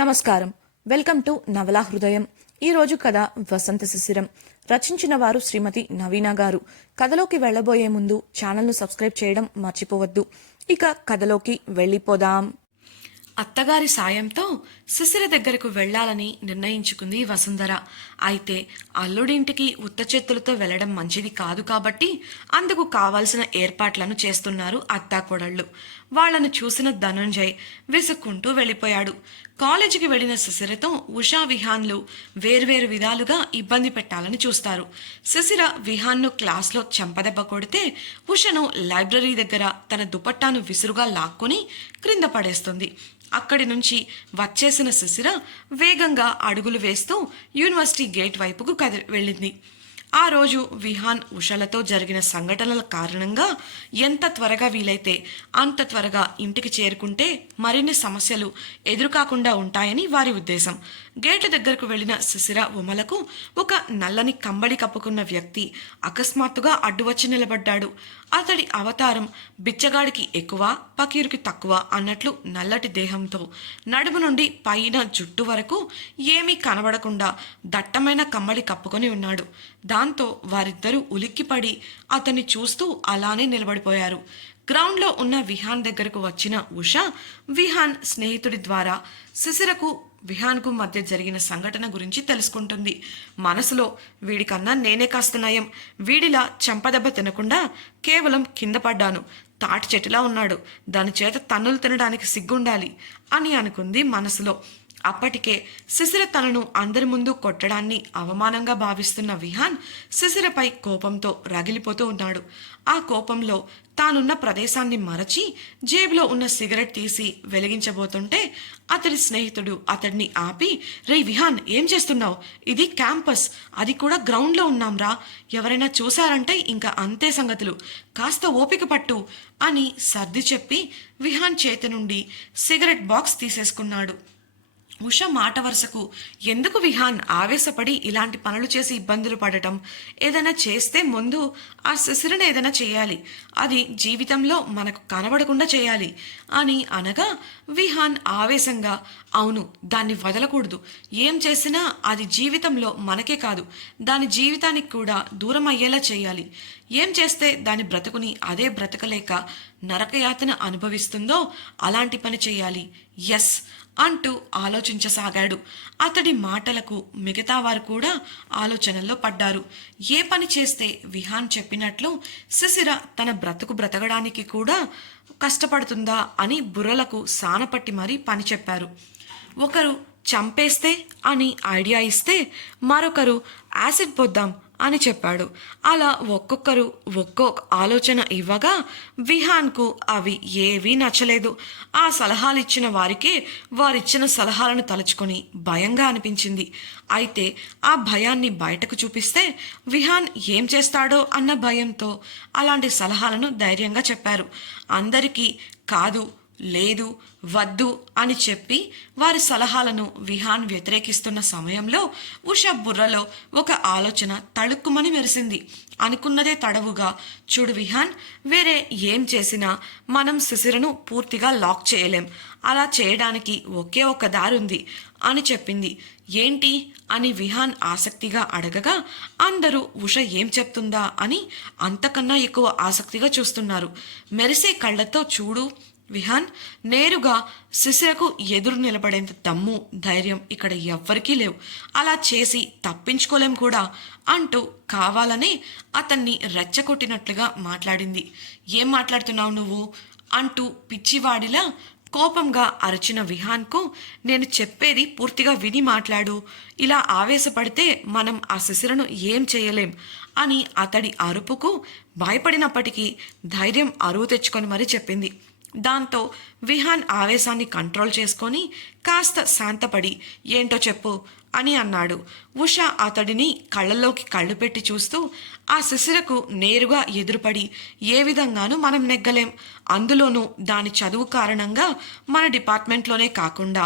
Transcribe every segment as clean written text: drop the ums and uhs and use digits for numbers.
నమస్కారం. Welcome to నవలా హృదయం. ఈరోజు కథ వసంత శిశిరం. రచించిన వారు శ్రీమతి నవీన గారు. కథలోకి వెళ్లబోయే ముందు ఛానల్ను సబ్స్క్రైబ్ చేయడం మర్చిపోవద్దు. ఇక కథలోకి వెళ్ళిపోదాం. అత్తగారి సాయంతో శిశిర దగ్గరకు వెళ్లాలని నిర్ణయించుకుంది వసుంధర. అయితే అల్లుడింటికి ఉత్త చేతులతో వెళ్లడం మంచిది కాదు కాబట్టి అందుకు కావాల్సిన ఏర్పాట్లను చేస్తున్నారు అత్తాకోడళ్ళు. వాళ్లను చూసిన ధనుంజయ్ విసుక్కుంటూ వెళ్ళిపోయాడు. కాలేజీకి వెళ్లిన శిశిరతో ఉషా విహాన్లు వేర్వేరు విధాలుగా ఇబ్బంది పెట్టాలని చూస్తారు. శిశిర విహాన్ను క్లాస్లో చెంపదెబ్బ కొడితే ఉషను లైబ్రరీ దగ్గర తన దుపట్టాను విసురుగా లాక్కొని క్రింద పడేస్తుంది. అక్కడి నుంచి వచ్చేసిన శిశిర వేగంగా అడుగులు వేస్తూ యూనివర్సిటీ గేట్ వైపుకు వెళ్ళింది. ఆ రోజు విహాన్ ఉషలతో జరిగిన సంఘటనల కారణంగా ఎంత త్వరగా వీలైతే అంత త్వరగా ఇంటికి చేరుకుంటే మరిన్ని సమస్యలు ఎదురుకాకుండా ఉంటాయని వారి ఉద్దేశం. గేట్ల దగ్గరకు వెళ్లిన శిశిర ఉమలకు ఒక నల్లని కంబళి కప్పుకున్న వ్యక్తి అకస్మాత్తుగా అడ్డు వచ్చి నిలబడ్డాడు. అతడి అవతారం బిచ్చగాడికి ఎక్కువ, పకీరుకి తక్కువ అన్నట్లు నల్లటి దేహంతో నడుము నుండి పైన జుట్టు వరకు ఏమీ కనబడకుండా దట్టమైన కమ్మడి కప్పుకొని ఉన్నాడు. దాంతో వారిద్దరూ ఉలిక్కిపడి అతన్ని చూస్తూ అలానే నిలబడిపోయారు. గ్రౌండ్లో ఉన్న విహాన్ దగ్గరకు వచ్చిన ఉష విహాన్ స్నేహితుడి ద్వారా శిశిరకు విహాన్కు మధ్య జరిగిన సంఘటన గురించి తెలుసుకుంటుంది. మనసులో వీడికన్నా నేనే కాస్త నయం, వీడిలా చెంపదెబ్బ తినకుండా కేవలం కింద పడ్డాను, తాటి చెట్టులా ఉన్నాడు, దాని చేత తన్నులు తినడానికి సిగ్గుండాలి అని అనుకుంది మనసులో. అప్పటికే శిశిర తనను అందరి ముందు కొట్టడాన్ని అవమానంగా భావిస్తున్న విహాన్ శిశిరపై కోపంతో రగిలిపోతూ ఉన్నాడు. ఆ కోపంలో తానున్న ప్రదేశాన్ని మరచి జేబులో ఉన్న సిగరెట్ తీసి వెలిగించబోతుంటే అతడి స్నేహితుడు అతడిని ఆపి, రే విహాన్, ఏం చేస్తున్నావు? ఇది క్యాంపస్, అది కూడా గ్రౌండ్లో ఉన్నాంరా, ఎవరైనా చూశారంటే ఇంకా అంతే సంగతులు, కాస్త ఓపిక పట్టు అని సర్ది చెప్పి విహాన్ చేతి నుండి సిగరెట్ బాక్స్ తీసేసుకున్నాడు. ఉష మాట వరుసకు, ఎందుకు విహాన్ ఆవేశపడి ఇలాంటి పనులు చేసి ఇబ్బందులు పడటం? ఏదైనా చేస్తే ముందు ఆ శిశిరను ఏదైనా చేయాలి, అది జీవితంలో మనకు కనబడకుండా చేయాలి అని అనగా విహాన్ ఆవేశంగా, అవును, దాన్ని వదలకూడదు, ఏం చేసినా అది జీవితంలో మనకే కాదు దాని జీవితానికి కూడా దూరం అయ్యేలా చేయాలి, ఏం చేస్తే దాని బ్రతుకుని అదే బ్రతకలేక నరకయాతన అనుభవిస్తుందో అలాంటి పని చేయాలి, ఎస్ అంటూ ఆలోచించసాగాడు. అతడి మాటలకు మిగతా వారు కూడా ఆలోచనల్లో పడ్డారు. ఏ పని చేస్తే విహాన్ చెప్పినట్లు శిశిర తన బ్రతకడానికి కూడా కష్టపడుతుందా అని బుర్రలకు సానపట్టి మరీ పని చెప్పారు. ఒకరు చంపేస్తే అని ఐడియా ఇస్తే మరొకరు యాసిడ్ పోద్దాం అని చెప్పాడు. అలా ఒక్కొక్కరు ఒక్కొక్క ఆలోచన ఇవ్వగా విహాన్కు అవి ఏవీ నచ్చలేదు. ఆ సలహాలు ఇచ్చిన వారికే వారిచ్చిన సలహాలను తలుచుకొని భయంగా అనిపించింది. అయితే ఆ భయాన్ని బయటకు చూపిస్తే విహాన్ ఏం చేస్తాడో అన్న భయంతో అలాంటి సలహాలను ధైర్యంగా చెప్పారు. అందరికీ కాదు, లేదు, వద్దు అని చెప్పి వారి సలహాలను విహాన్ వ్యతిరేకిస్తున్న సమయంలో ఉష బుర్రలో ఒక ఆలోచన తళుక్కుమని మెరిసింది. అనుకున్నదే తడవుగా, చూడు విహాన్, వేరే ఏం చేసినా మనం శిశిరను పూర్తిగా లాక్ చేయలేం, అలా చేయడానికి ఒకే ఒక దారుంది అని చెప్పింది. ఏంటి అని విహాన్ ఆసక్తిగా అడగగా అందరూ ఉష ఏం చెప్తుందా అని అంతకన్నా ఎక్కువ ఆసక్తిగా చూస్తున్నారు. మెరిసే కళ్ళతో చూడు విహాన్, నేరుగా శిశిరకు ఎదురు నిలబడేంత దమ్ము, ధైర్యం ఇక్కడ ఎవ్వరికీ లేవు, అలా చేసి తప్పించుకోలేం కూడా అంటూ కావాలనే అతన్ని రెచ్చగొట్టినట్లుగా మాట్లాడింది. ఏం మాట్లాడుతున్నావు నువ్వు అంటూ పిచ్చివాడిలా కోపంగా అరిచిన విహాన్కు, నేను చెప్పేది పూర్తిగా విని మాట్లాడు, ఇలా ఆవేశపడితే మనం ఆ శిశిరను ఏం చేయలేం అని అతడి అరుపుకు భయపడినప్పటికీ ధైర్యం అరువు తెచ్చుకొని మరీ చెప్పింది. దాంతో విహాన్ ఆవేశాన్ని కంట్రోల్ చేసుకొని కాస్త శాంతపడి, ఏంటో చెప్పు అని అన్నాడు. ఉష అతడిని కళ్ళల్లోకి కళ్ళు పెట్టి చూస్తూ, ఆ శిశిరకు నేరుగా ఎదురుపడి ఏ విధంగానూ మనం నెగ్గలేం. అందులోనూ దాని చదువు కారణంగా మన డిపార్ట్మెంట్లోనే కాకుండా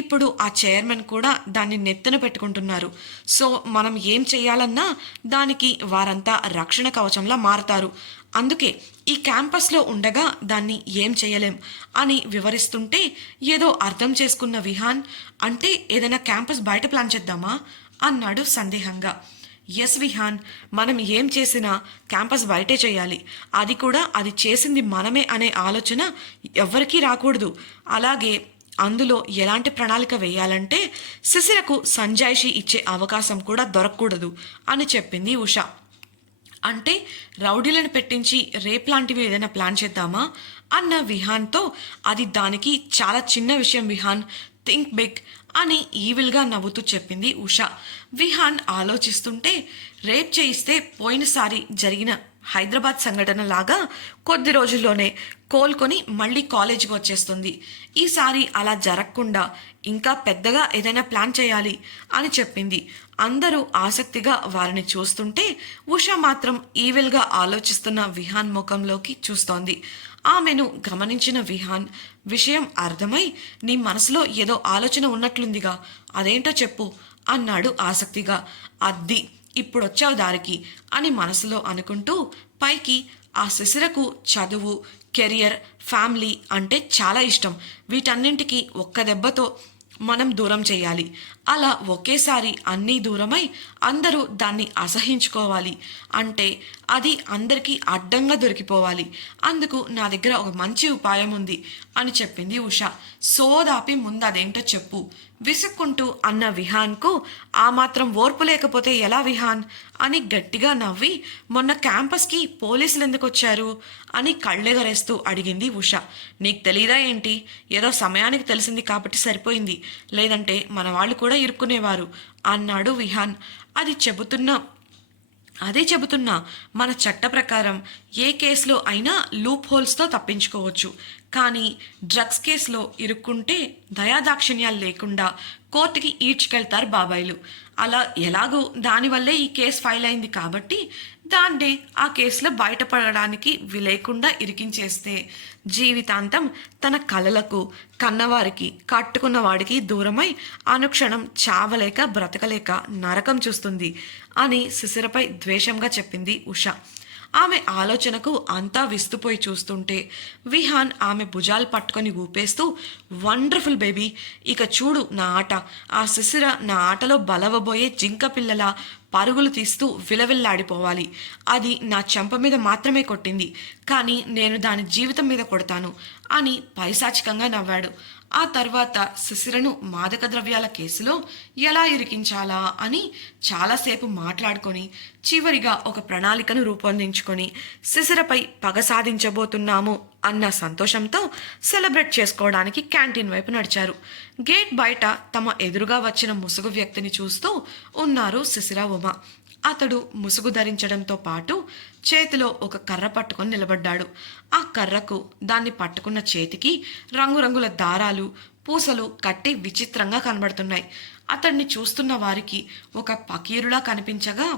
ఇప్పుడు ఆ చైర్మన్ కూడా దాన్ని నెత్తిన పెట్టుకుంటున్నారు. సో మనం ఏం చేయాలన్నా దానికి వారంతా రక్షణ కవచంలా మారతారు. అందుకే ఈ క్యాంపస్లో ఉండగా దాన్ని ఏం చేయలేం అని వివరిస్తుంటే ఏదో అర్థం చేసుకున్న విహాన్, అంటే ఏదైనా క్యాంపస్ బయట ప్లాన్ చేద్దామా అన్నాడు సందేహంగా. ఎస్ విహాన్, మనం ఏం చేసినా క్యాంపస్ బయటే చేయాలి. అది కూడా అది చేసింది మనమే అనే ఆలోచన ఎవ్వరికీ రాకూడదు. అలాగే అందులో ఎలాంటి ప్రణాళిక వేయాలంటే శిశిరకు సంజాయిషి ఇచ్చే అవకాశం కూడా దొరకకూడదు అని చెప్పింది ఉష. అంటే రౌడీలను పెట్టించి రేప్ లాంటివి ఏదైనా ప్లాన్ చేద్దామా అన్న విహాన్తో, అది దానికి చాలా చిన్న విషయం విహాన్, థింక్ బిగ్ అని ఈవిల్గా నవ్వుతూ చెప్పింది ఉష. విహాన్ ఆలోచిస్తుంటే, రేప్ చేయిస్తే పోయినసారి జరిగిన హైదరాబాద్ సంఘటన లాగా కొద్ది రోజుల్లోనే కోలుకొని మళ్ళీ కాలేజీకి వచ్చేస్తుంది. ఈసారి అలా జరగకుండా ఇంకా పెద్దగా ఏదైనా ప్లాన్ చేయాలి అని చెప్పింది. అందరూ ఆసక్తిగా వారిని చూస్తుంటే ఉష మాత్రం ఈవిల్గా ఆలోచిస్తున్న విహాన్ ముఖంలోకి చూస్తోంది. ఆమెను గమనించిన విహాన్, విషయం అర్థమై నీ మనసులో ఏదో ఆలోచన ఉన్నట్లుందిగా, అదేంటో చెప్పు అన్నాడు ఆసక్తిగా. అద్ది ఇప్పుడొచ్చావు దారికి అని మనసులో అనుకుంటూ పైకి, ఆ శిశిరకు చదువు, కెరియర్, ఫ్యామిలీ అంటే చాలా ఇష్టం. వీటన్నింటికి ఒక్క దెబ్బతో మనం దూరం చేయాలి. అలా ఒకేసారి అన్నీ దూరమై అందరూ దాన్ని అసహించుకోవాలి అంటే అది అందరికీ అడ్డంగా దొరికిపోవాలి. అందుకు నా దగ్గర ఒక మంచి ఉపాయం ఉంది అని చెప్పింది ఉష. సోదాపి ముందు అదేంటో చెప్పు విసుక్కుంటూ అన్న విహాన్కు ఆ మాత్రం ఓర్పు లేకపోతే ఎలా విహాన్ అని గట్టిగా నవ్వి, మొన్న క్యాంపస్కి పోలీసులు ఎందుకు వచ్చారు అని కళ్ళెగరేస్తూ అడిగింది ఉష. నీకు తెలీదా ఏంటి? ఏదో సమయానికి తెలిసింది కాబట్టి సరిపోయింది, లేదంటే మన వాళ్ళు కూడా ఇరుక్కునేవారు అన్నాడు విహాన్. అదే చెబుతున్నా, మన చట్ట ప్రకారం ఏ కేసులో అయినా లూప్ హోల్స్తో తప్పించుకోవచ్చు. కానీ డ్రగ్స్ కేసులో ఇరుక్కుంటే దయాదాక్షిణ్యాలు లేకుండా కోర్టుకి ఈడ్చుకెళ్తారు బాబాయిలు. అలా ఎలాగో దానివల్లే ఈ కేసు ఫైల్ అయింది కాబట్టి దాన్నే ఆ కేసులో బయటపడడానికి లేకుండా ఇరికించేస్తే జీవితాంతం తన కలలకు, కన్నవారికి, కట్టుకున్న వాడికి దూరమై అనుక్షణం చావలేక బ్రతకలేక నరకం చూస్తుంది అని శిశిరపై ద్వేషంగా చెప్పింది ఉష. ఆమె ఆలోచనకు అంతా విస్తుపోయి చూస్తుంటే విహాన్ ఆమె భుజాలు పట్టుకొని ఊపేస్తూ, వండర్ఫుల్ బేబీ, ఇక చూడు నా ఆట. ఆ శిశిర నా ఆటలో బలవబోయే జింక పిల్లల పరుగులు తీస్తూ విలవిల్లాడిపోవాలి. అది నా చెంప మీద మాత్రమే కొట్టింది, కానీ నేను దాని జీవితం మీద కొడతాను అని పైశాచికంగా నవ్వాడు. ఆ తర్వాత శిశిరను మాదక ద్రవ్యాల కేసులో ఎలా ఇరికించాలా అని చాలాసేపు మాట్లాడుకొని చివరిగా ఒక ప్రణాళికను రూపొందించుకొని శిశిరపై పగ సాధించబోతున్నాము అన్న సంతోషంతో సెలబ్రేట్ చేసుకోవడానికి క్యాంటీన్ వైపు నడిచారు. గేట్ బయట తమ ఎదురుగా వచ్చిన ముసుగు వ్యక్తిని చూస్తూ ఉన్నారు శిశిర, ఉమ. అతడు ముసుగు ధరించడంతో పాటు చేతిలో ఒక కర్ర పట్టుకొని నిలబడ్డాడు. ఆ కర్రకు దాన్ని పట్టుకున్న చేతికి రంగురంగుల దారాలు, పూసలు కట్టి విచిత్రంగా కనబడుతున్నాయి. అతడిని చూస్తున్న వారికి ఒక పకీరులా కనిపించగా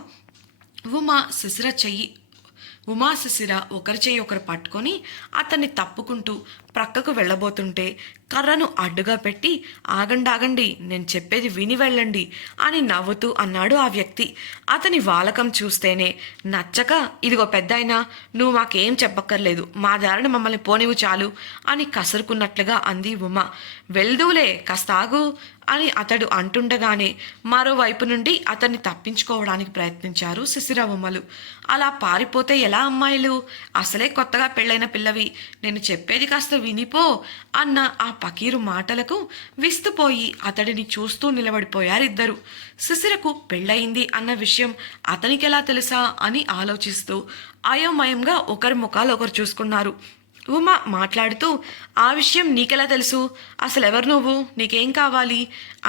ఉమా శిశిర ఒకరి చేయి ఒకరు పట్టుకొని అతన్ని తప్పుకుంటూ ప్రక్కకు వెళ్ళబోతుంటే కర్రను అడ్డుగా పెట్టి, ఆగండి, నేను చెప్పేది విని వెళ్ళండి అని నవ్వుతూ అన్నాడు ఆ వ్యక్తి. అతని వాలకం చూస్తేనే నచ్చక, ఇదిగో పెద్దాయనా, నువ్వు మాకేం చెప్పక్కర్లేదు, మా దారిని మమ్మల్ని పోనివు చాలు అని కసురుకున్నట్లుగా అంది ఉమ. వెళ్దూలే, కాస్త ఆగు అని అతడు అంటుండగానే మరోవైపు నుండి అతన్ని తప్పించుకోవడానికి ప్రయత్నించారు శిశిర, ఉమలు. అలా పారిపోతే ఎలా అమ్మాయిలు? అసలే కొత్తగా పెళ్ళైన పిల్లవి, నేను చెప్పేది కాస్త వినిపో అన్న ఆ పకీరు మాటలకు విస్తుపోయి అతడిని చూస్తూ నిలబడిపోయారిద్దరు. శిశిరకు పెళ్ళయింది అన్న విషయం అతనికెలా తెలుసా అని ఆలోచిస్తూ అయోమయంగా ఒకరి ముఖాలు ఒకరు చూసుకున్నారు. ఉమ మాట్లాడుతూ, ఆ విషయం నీకెలా తెలుసు? అసలెవరు నువ్వు? నీకేం కావాలి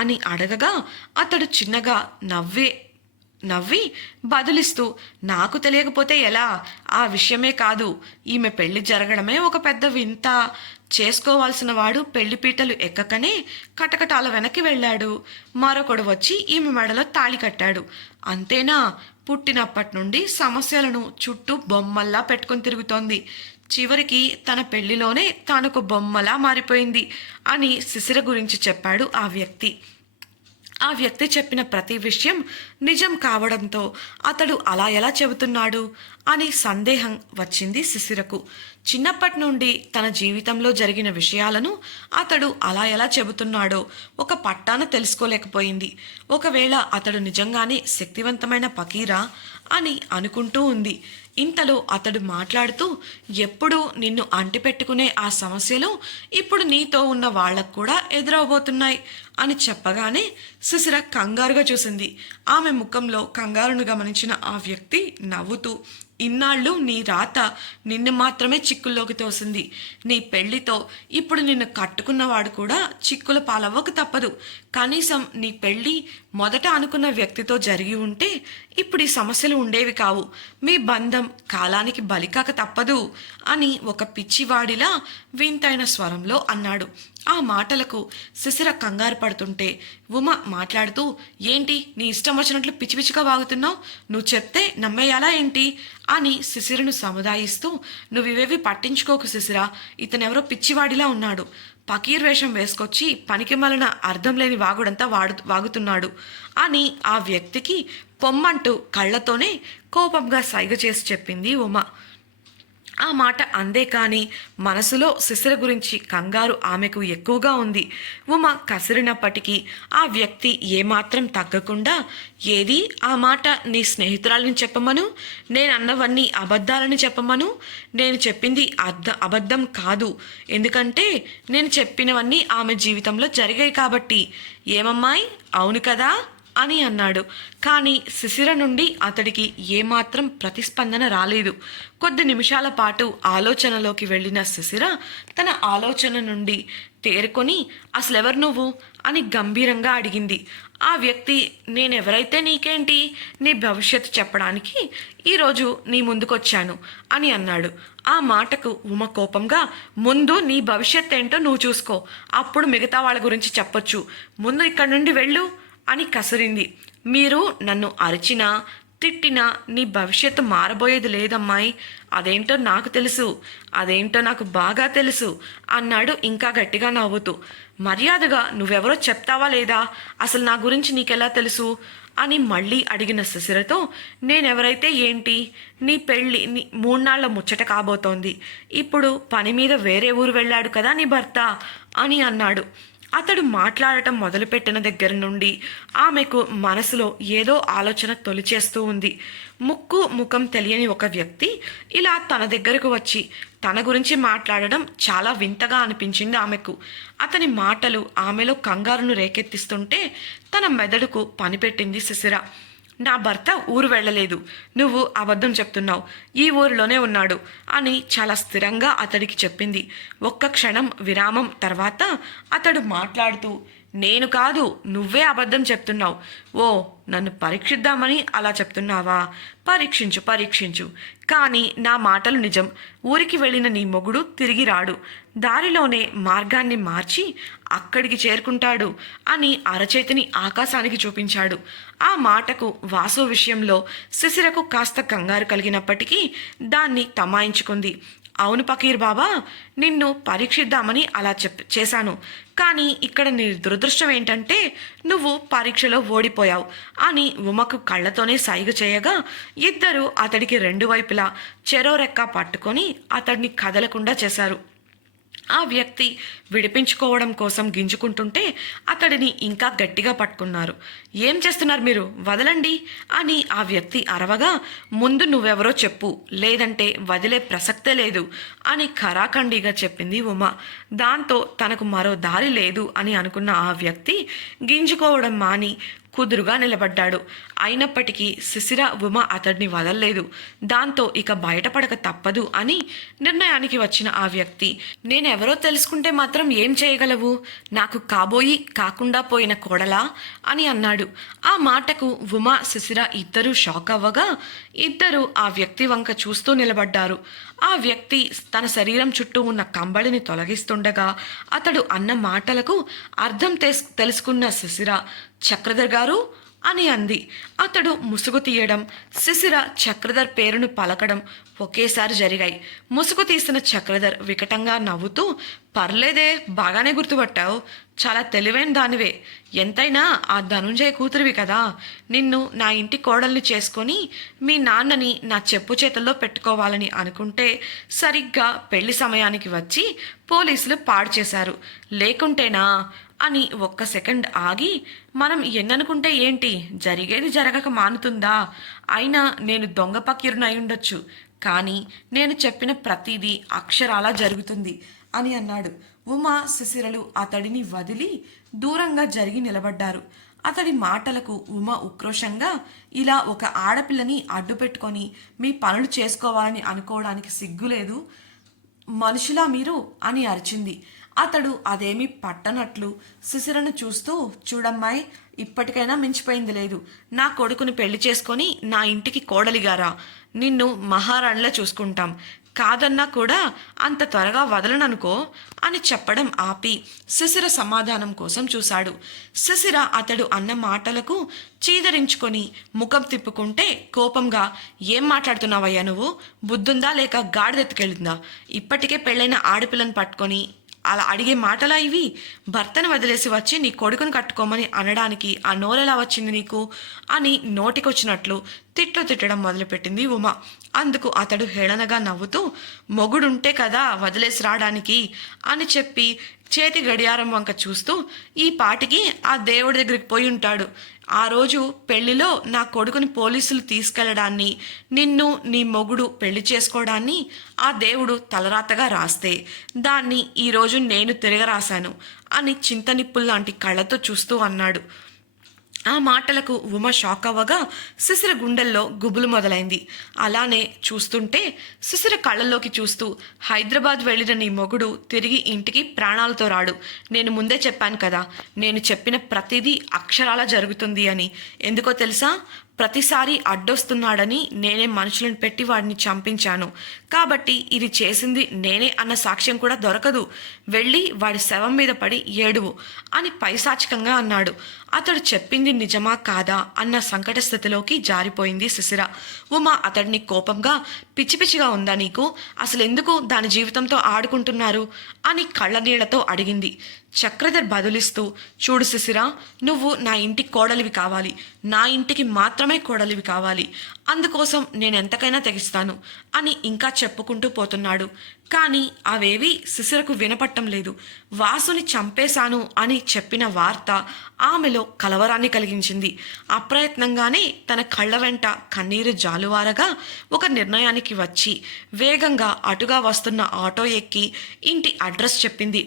అని అడగగా అతడు చిన్నగా నవ్వి బదులిస్తూ, నాకు తెలియకపోతే ఎలా? ఆ విషయమే కాదు, ఈమె పెళ్లి జరగడమే ఒక పెద్ద వింత. చేసుకోవాల్సిన వాడు పెళ్లిపీటలు ఎక్కకనే కటకటాల వెనక్కి వెళ్ళాడు. మరొకడు వచ్చి ఈమె మెడలో తాళి కట్టాడు. అంతేనా? పుట్టినప్పటి నుండి సమస్యలను చుట్టూ బొమ్మల్లా పెట్టుకుని తిరుగుతోంది. చివరికి తన పెళ్లిలోనే తానొక బొమ్మలా మారిపోయింది అని శిశిర గురించి చెప్పాడు ఆ వ్యక్తి. ఆ వ్యక్తి చెప్పిన ప్రతి విషయం నిజం కావడంతో అతడు అలా ఎలా చెబుతున్నాడు అని సందేహం వచ్చింది శిశిరకు. చిన్నప్పటి నుండి తన జీవితంలో జరిగిన విషయాలను అతడు అలా ఎలా చెబుతున్నాడో ఒక పట్టాన తెలుసుకోలేకపోయింది. ఒకవేళ అతడు నిజంగానే శక్తివంతమైన పకీరా అని అనుకుంటూ ఉంది. ఇంతలో అతడు మాట్లాడుతూ, ఎప్పుడూ నిన్ను అంటిపెట్టుకునే ఆ సమస్యలు ఇప్పుడు నీతో ఉన్న వాళ్లకు కూడా ఎదురవబోతున్నాయి అని చెప్పగానే శిశిర కంగారుగా చూసింది. ఆమె ముఖంలో కంగారును గమనించిన ఆ వ్యక్తి నవ్వుతూ, ఇన్నాళ్ళు నీ రాత నిన్ను మాత్రమే చిక్కుల్లోకి తోసింది. నీ పెళ్లితో ఇప్పుడు నిన్ను కట్టుకున్నవాడు కూడా చిక్కుల పాలవ్వక తప్పదు. కనీసం నీ పెళ్లి మొదట అనుకున్న వ్యక్తితో జరిగి ఉంటే ఇప్పుడు ఈ సమస్యలు ఉండేవి కావు. మీ బంధం కాలానికి బలికాక తప్పదు అని ఒక పిచ్చివాడిలా వింతైన స్వరంలో అన్నాడు. ఆ మాటలకు శిశిర కంగారు పడుతుంటే ఉమ మాట్లాడుతూ, ఏంటి నీ ఇష్టం వచ్చినట్లు పిచ్చి పిచ్చిగా వాగుతున్నావు? నువ్వు చెప్తే నమ్మేయాలా ఏంటి అని శిశిరను సముదాయిస్తూ, నువ్వివేవి పట్టించుకోకు శిశిర, ఇతనెవరో పిచ్చివాడిలా ఉన్నాడు. పకీర్ వేషం వేసుకొచ్చి పనికి మలన అర్థం లేని వాగుడంతా వాగుతున్నాడు అని ఆ వ్యక్తికి పొమ్మంటూ కళ్ళతోనే కోపంగా సైగ చేసి చెప్పింది ఉమ. ఆ మాట అందే కానీ మనసులో శిశిర గురించి కంగారు ఆమెకు ఎక్కువగా ఉంది. ఉమ కసిరినప్పటికీ ఆ వ్యక్తి ఏమాత్రం తగ్గకుండా, ఏది ఆ మాట నీ స్నేహితురాలని చెప్పమను, నేనన్నవన్నీ అబద్ధాలని చెప్పమను. నేను చెప్పింది అబద్ధం కాదు, ఎందుకంటే నేను చెప్పినవన్నీ ఆమె జీవితంలో జరిగాయి కాబట్టి. ఏమమ్మాయి, అవును కదా అని అన్నాడు. కానీ శిశిర నుండి అతడికి ఏమాత్రం ప్రతిస్పందన రాలేదు. కొద్ది నిమిషాల పాటు ఆలోచనలోకి వెళ్ళిన శిశిర తన ఆలోచన నుండి తేరుకొని, అసలెవరు నువ్వు అని గంభీరంగా అడిగింది. ఆ వ్యక్తి, నేనెవరైతే నీకేంటి, నీ భవిష్యత్తు చెప్పడానికి ఈరోజు నీ ముందుకొచ్చాను అని అన్నాడు. ఆ మాటకు ఉమ కోపంగా, ముందు నీ భవిష్యత్ ఏంటో నువ్వు చూసుకో, అప్పుడు మిగతా వాళ్ళ గురించి చెప్పొచ్చు. ముందు ఇక్కడి నుండి వెళ్ళు అని కసిరింది. మీరు నన్ను అరిచినా తిట్టినా నీ భవిష్యత్తు మారబోయేది లేదమ్మాయి. అదేంటో నాకు తెలుసు, అదేంటో నాకు బాగా తెలుసు అన్నాడు ఇంకా గట్టిగా నవ్వుతూ. మర్యాదగా నువ్వెవరో చెప్తావా లేదా? అసలు నా గురించి నీకెలా తెలుసు అని మళ్ళీ అడిగిన శిశిరతో, నేనెవరైతే ఏంటి, నీ పెళ్ళి 3 నాళ్ల ముచ్చట కాబోతోంది. ఇప్పుడు పని మీద వేరే ఊరు వెళ్ళాడు కదా నీ భర్త అని అన్నాడు. అతడు మాట్లాడటం మొదలుపెట్టిన దగ్గర నుండి ఆమెకు మనసులో ఏదో ఆలోచన తొలిచేస్తూ ఉంది. ముక్కు ముఖం తెలియని ఒక వ్యక్తి ఇలా తన దగ్గరకు వచ్చి తన గురించి మాట్లాడడం చాలా వింతగా అనిపించింది ఆమెకు. అతని మాటలు ఆమెలో కంగారును రేకెత్తిస్తుంటే తన మెదడుకు పనిపెట్టింది శిశిర. నా భర్త ఊరు వెళ్ళలేదు, నువ్వు అబద్ధం చెప్తున్నావు, ఈ ఊరిలోనే ఉన్నాడు అని చాలా స్థిరంగా అతడికి చెప్పింది. ఒక్క క్షణం విరామం తర్వాత అతడు మాట్లాడుతూ, నేను కాదు, నువ్వే అబద్ధం చెప్తున్నావు. ఓ, నన్ను పరీక్షిద్దామని అలా చెప్తున్నావా? పరీక్షించు పరీక్షించు, కానీ నా మాటలు నిజం. ఊరికి వెళ్ళిన నీ మొగుడు తిరిగి రాడు, దారిలోనే మార్గాన్ని మార్చి అక్కడికి చేరుకుంటాడు అని అరచేతిని ఆకాశానికి చూపించాడు. ఆ మాటకు వాసు విషయంలో శిశిరకు కాస్త కంగారు కలిగినప్పటికీ దాన్ని తమాయించుకుంది. అవును పకీర్ బాబా, నిన్ను పరీక్షిద్దామని అలా చేశాను, కానీ ఇక్కడ నీ దురదృష్టం ఏంటంటే నువ్వు పరీక్షలో ఓడిపోయావు అని ఉమకు కళ్ళతోనే సైగ చేయగా ఇద్దరు అతడికి 2 వైపులా చెరో రెక్క పట్టుకొని అతడిని కదలకుండా చేశారు. ఆ వ్యక్తి విడిపించుకోవడం కోసం గింజుకుంటుంటే అతడిని ఇంకా గట్టిగా పట్టుకున్నారు. ఏం చేస్తున్నారు మీరు, వదలండి అని ఆ వ్యక్తి అరవగా, ముందు నువ్వెవరో చెప్పు, లేదంటే వదిలే ప్రసక్తే లేదు అని ఖరాఖండిగా చెప్పింది ఉమ. దాంతో తనకు మరో దారి లేదు అని అనుకున్న ఆ వ్యక్తి గింజుకోవడం మాని కుదురుగా నిలబడ్డాడు. అయినప్పటికీ శిశిర ఉమ అతడిని వదల్లేదు. దాంతో ఇక బయటపడక తప్పదు అని నిర్ణయానికి వచ్చిన ఆ వ్యక్తి, నేనెవరో తెలుసుకుంటే మాత్రం ఏం చేయగలవు? నాకు కాబోయి కాకుండా పోయిన కోడలా అని అన్నాడు. ఆ మాటకు ఉమ శిశిర ఇద్దరూ షాక్ అవ్వగా ఇద్దరూ ఆ వ్యక్తి వంక చూస్తూ నిలబడ్డారు. ఆ వ్యక్తి తన శరీరం చుట్టూ ఉన్న కంబళిని తొలగిస్తుండగా అతడు అన్న మాటలకు అర్థం తెలుసుకున్న శిశిర, చక్రధర్ గారు అని అంది. అతడు ముసుగు తీయడం, శిశిర చక్రధర్ పేరును పలకడం ఒకేసారి జరిగాయి. ముసుగు తీసిన చక్రధర్ వికటంగా నవ్వుతూ, పర్లేదే, బాగానే గుర్తుపట్టావు. చాలా తెలివైన దానివే. ఎంతైనా ఆ ధనుంజయ కూతురివి కదా. నిన్ను నా ఇంటి కోడల్ని చేసుకొని మీ నాన్నని నా చెప్పు చేతుల్లో పెట్టుకోవాలని అనుకుంటే సరిగ్గా పెళ్లి సమయానికి వచ్చి పోలీసులు పాడు చేశారు. లేకుంటేనా అని ఒక్క సెకండ్ ఆగి, మనం ఎన్ననుకుంటే ఏంటి, జరిగేది జరగక మానుతుందా? అయినా నేను దొంగ పకీరునై ఉండొచ్చు, కానీ నేను చెప్పిన ప్రతిదీ అక్షరాలా జరుగుతుంది అని అన్నాడు. ఉమా శిశిరలు అతడిని వదిలి దూరంగా జరిగి నిలబడ్డారు. అతడి మాటలకు ఉమ ఉక్రోషంగా, ఇలా ఒక ఆడపిల్లని అడ్డు పెట్టుకొని మీ పనులు చేసుకోవాలని అనుకోవడానికి సిగ్గులేదు మనుషులా మీరు అని అరిచింది. అతడు అదేమీ పట్టనట్లు శిశిరను చూస్తూ, చూడమ్మాయి, ఇప్పటికైనా మించిపోయింది లేదు. నా కొడుకుని పెళ్లి చేసుకొని నా ఇంటికి కోడలిగారా, నిన్ను మహారాణిలా చూసుకుంటాం. కాదన్నా కూడా అంత త్వరగా వదలననుకో అని చెప్పడం ఆపి శిశిర సమాధానం కోసం చూశాడు. శిశిర అతడు అన్న మాటలకు చీదరించుకొని ముఖం తిప్పుకుంటే కోపంగా, ఏం మాట్లాడుతున్నావయ్యా నువ్వు? బుద్ధుందా లేక గాడిదెత్తుకెళ్ళిందా? ఇప్పటికే పెళ్ళైన ఆడపిల్లని పట్టుకొని అలా అడిగే మాటలా ఇవి? భర్తను వదిలేసి వచ్చి నీ కొడుకుని కట్టుకోమని అనడానికి ఆ నోరెలా వచ్చింది నీకు అని నోటికొచ్చినట్లు తిట్టడం మొదలుపెట్టింది ఉమ. అందుకు అతడు హేళనగా నవ్వుతూ, మొగుడుంటే కదా వదిలేసి రావడానికి అని చెప్పి చేతి గడియారం వంక చూస్తూ, ఈ పాటికి ఆ దేవుడి దగ్గరికి పోయి ఉంటాడు. ఆ రోజు పెళ్లిలో నా కొడుకుని పోలీసులు తీసుకెళ్లడాన్ని, నిన్ను నీ మొగుడు పెళ్లి చేసుకోవడాన్ని ఆ దేవుడు తలరాతగా రాస్తే దాన్ని ఈరోజు నేను తిరగరాశాను అని చింతనిప్పుల్లాంటి కళ్ళతో చూస్తూ అన్నాడు. ఆ మాటలకు ఉమ షాక్ అవ్వగా శిశిర గుండెల్లో గుబులు మొదలైంది. అలానే చూస్తుంటే శిశిర కళ్ళల్లోకి చూస్తూ, హైదరాబాద్ వెళ్ళిన నీ మొగుడు తిరిగి ఇంటికి ప్రాణాలతో రాడు. నేను ముందే చెప్పాను కదా, నేను చెప్పిన ప్రతిదీ అక్షరాలా జరుగుతుంది అని. ఎందుకో తెలుసా? ప్రతిసారి అడ్డొస్తున్నాడని నేనే మనుషులను పెట్టి వాడిని చంపించాను. కాబట్టి ఇది చేసింది నేనే అన్న సాక్ష్యం కూడా దొరకదు. వెళ్ళి వాడి శవం మీద పడి ఏడువు అని పైశాచికంగా అన్నాడు. అతడు చెప్పింది నిజమా కాదా అన్న సంకట స్థితిలోకి జారిపోయింది శిశిర. ఉమ అతడిని కోపంగా, పిచ్చి పిచ్చిగా ఉందా నీకు? అసలు ఎందుకు దాని జీవితంతో ఆడుకుంటున్నారు అని కళ్ళనీళ్లతో అడిగింది. చక్రధర్ బదులిస్తూ, చూడు శిశిర, నువ్వు నా ఇంటి కోడలివి కావాలి, నా ఇంటికి మాత్రమే కోడలివి కావాలి. అందుకోసం నేనెంతకైనా తెగిస్తాను అని ఇంకా చెప్పుకుంటూ పోతున్నాడు. కానీ అవేవి శిశిరకు వినపట్టం లేదు. వాసుని చంపేశాను అని చెప్పిన వార్త ఆమెలో కలవరాన్ని కలిగించింది. అప్రయత్నంగానే తన కళ్ళ వెంట కన్నీరు జాలువారగా ఒక నిర్ణయానికి వచ్చి వేగంగా అటుగా వస్తున్న ఆటో ఎక్కి ఇంటి అడ్రస్ చెప్పింది.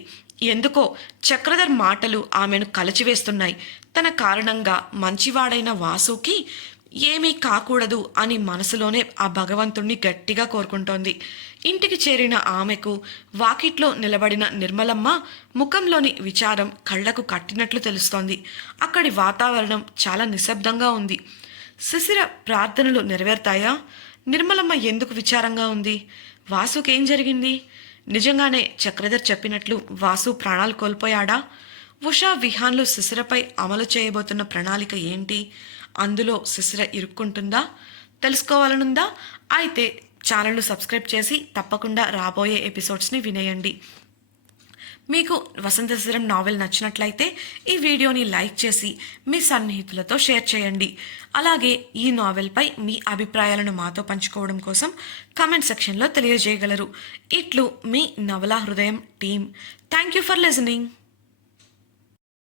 ఎందుకో చక్రధర్ మాటలు ఆమెను కలచివేస్తున్నాయి. తన కారణంగా మంచివాడైన వాసుకి ఏమీ కాకూడదు అని మనసులోనే ఆ భగవంతుణ్ణి గట్టిగా కోరుకుంటోంది. ఇంటికి చేరిన ఆమెకు వాకిట్లో నిలబడిన నిర్మలమ్మ ముఖంలోని విచారం కళ్లకు కట్టినట్లు తెలుస్తోంది. అక్కడి వాతావరణం చాలా నిశ్శబ్దంగా ఉంది. శిశిర ప్రార్థనలు నెరవేరుతాయా? నిర్మలమ్మ ఎందుకు విచారంగా ఉంది? వాసుకేం జరిగింది? నిజంగానే చక్రధర్ చెప్పినట్లు వాసు ప్రాణాలు కోల్పోయాడా? ఉషా విహాన్లు శిశిరపై అమలు చేయబోతున్న ప్రణాళిక ఏంటి? అందులో శిశిర ఇరుక్కుంటుందా? తెలుసుకోవాలనుందా? అయితే ఛానల్ను సబ్స్క్రైబ్ చేసి తప్పకుండా రాబోయే ఎపిసోడ్స్ని వినేయండి. మీకు వసంత శిశిరం నావెల్ నచ్చినట్లయితే ఈ వీడియోని లైక్ చేసి మీ సన్నిహితులతో షేర్ చేయండి. అలాగే ఈ నావెల్పై మీ అభిప్రాయాలను మాతో పంచుకోవడం కోసం కామెంట్ సెక్షన్లో తెలియజేయగలరు. ఇట్లు మీ నవలా హృదయం team. Thank you for listening.